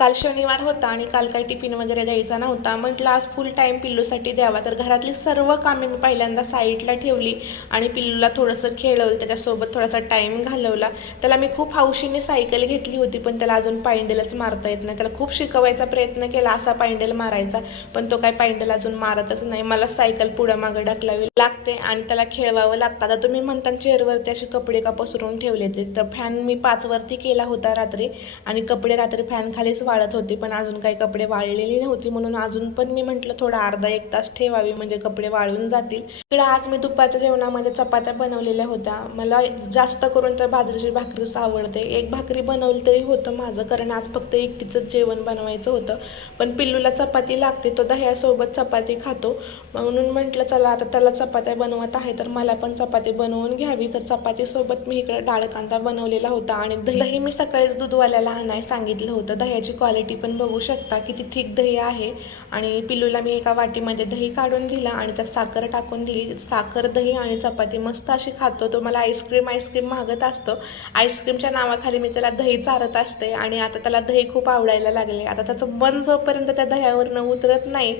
काल शनिवार होता आणि काल काही टिफिन वगैरे द्यायचा नव्हता. म्हटलं आज फुल टाईम पिल्लूसाठी द्यावा, तर घरातली सर्व कामे मी पहिल्यांदा साईडला ठेवली आणि पिल्लूला थोडंसं खेळवलं, त्याच्यासोबत थोडासा टाईम घालवला. त्याला मी खूप हौशीने सायकल घेतली होती, पण त्याला अजून पायंडेलच मारता येत नाही. त्याला खूप शिकवायचा प्रयत्न केला असा पायंडेल मारायचा, पण तो काय पायंडेल अजून मारतच नाही. मला सायकल पुढं मागं ढकलावी लागते आणि त्याला खेळवावं लागतं. आता तुम्ही म्हणता चेअरवरती असे कपडे का पसरून ठेवले ते, तर फॅन मी 5 वरती केला होता रात्री आणि कपडे रात्री फॅन खालीच वाळत होती, पण अजून काही कपडे वाळलेली नव्हती, म्हणून अजून पण मी म्हटलं थोडा अर्धा एक तास ठेवावी म्हणजे कपडे वाळून जातील. इकडे आज मी दुपारच्या जेवणामध्ये चपात्या बनवलेल्या होत्या. मला जास्त करून तर बाजरीची भाकरीच आवडते. एक भाकरी बनवली तरी होतं माझं, कारण आज फक्त एकटीचंच जेवण बनवायचं होतं. पण पिल्लूला चपाती लागते, तो दह्यासोबत चपाती खातो, म्हणून म्हटलं चला आता त्याला चपात्या बनवत आहे तर मला पण चपाती बनवून घ्यावी. तर चपातीसोबत मी इकडे डाळ कांदा बनवलेला होता आणि दही मी सकाळीच दूधवाल्याला आणायला सांगितलं होतं. दह्याची क्वालिटी पण बघू शकता किती थिक दही आहे. आणि पिल्लूला मी एका वाटीमध्ये दही काढून दिला आणि त्यात साखर टाकून दिली. साखर, दही आणि चपाती मस्त अशी खातो तो. मला आईस्क्रीम मागत असतो. आईस्क्रीमच्या नावाखाली मी त्याला दही चारत असते आणि आता त्याला दही खूप आवडायला लागले. आता त्याचं मन जोपर्यंत त्या दह्यावरनं उतरत नाही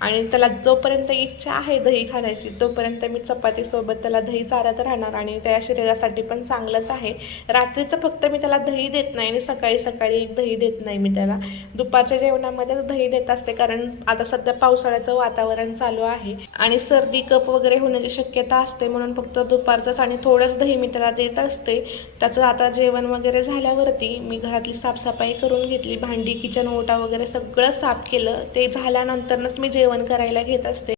आणि त्याला जोपर्यंत इच्छा आहे दही खाण्याची, तोपर्यंत मी चपातीसोबत त्याला दही चारत राहणार आणि त्या शरीरासाठी पण चांगलंच आहे. रात्रीचं फक्त मी त्याला दही देत नाही आणि सकाळी सकाळी एक दही देत नाही मी त्याला. दुपारच्या जेवणामध्येच दही देत असते, कारण आता सध्या पावसाळ्याचं वातावरण चालू आहे आणि सर्दी कफ वगैरे होण्याची शक्यता असते, म्हणून फक्त दुपारचंच आणि थोडंच दही मी त्याला देत असते. त्याचं आता जेवण वगैरे झाल्यावरती मी घरातली साफसफाई करून घेतली. भांडी, किचन ओटा वगैरे सगळं साफ केलं. ते झाल्यानंतरच मी जेवण करायला घेत असते.